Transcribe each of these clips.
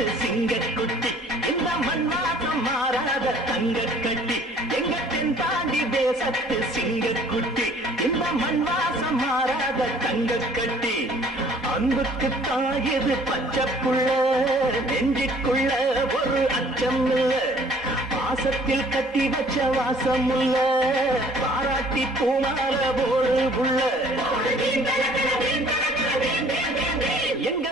தென்பாண்டி சிங்கக்குட்டி இந்த மண்வாசம் மாறாத தங்க கட்டி எங்க தென்பாண்டி தேசத்து சிங்கக்குட்டி இந்த மண்வாசம் மாறாத தங்க கட்டி அன்புக்கு தாயது பச்சைக்குள்ள புள்ள நெஞ்சுக்குள்ள ஒரு அச்சம் இல்ல பாசத்தில் கட்டி வச்ச வாசம் உள்ள பாராட்டி பூமால போடு உள்ள எங்க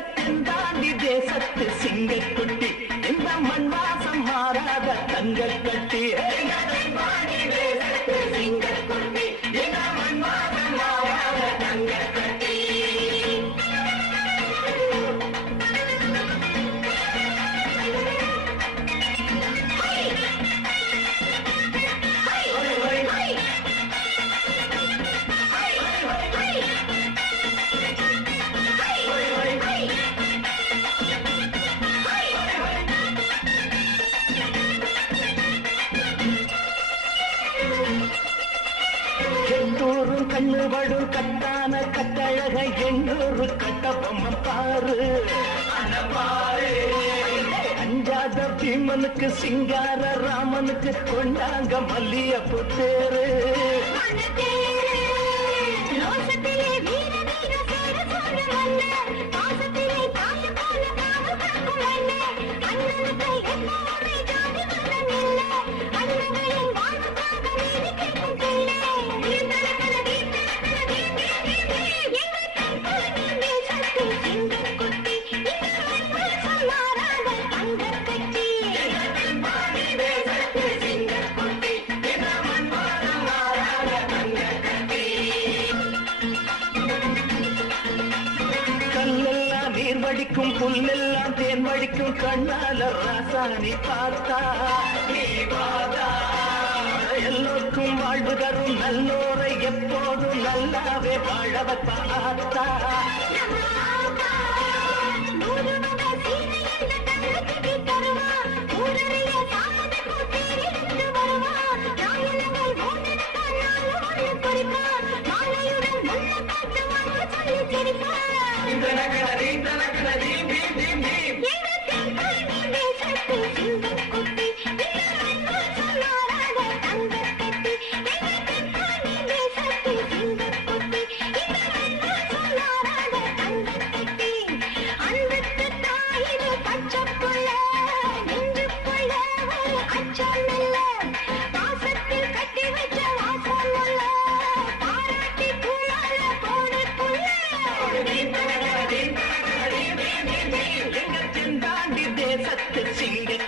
எந்தூரும் கண்ணு படும் கட்டான கட்டழக எண்ணூறு கட்ட பொம்மை பாரு. அஞ்சாத பீமனுக்கு சிங்கார ராமனுக்கு கொண்டாங்க மல்லியப்பு தேரு. கல்லெல்லாம் வடிக்கும் புல்லெல்லாம் தேன் வடிக்கும் கண்ணால ராசாணி பார்த்தா. நீ வாதா எல்லோருக்கும் வாழ்வு தரும் நல்லோரை எப்போதும் நல்லாவே வாழவ பார்த்தா. பாசத்தில் 勝手に死んで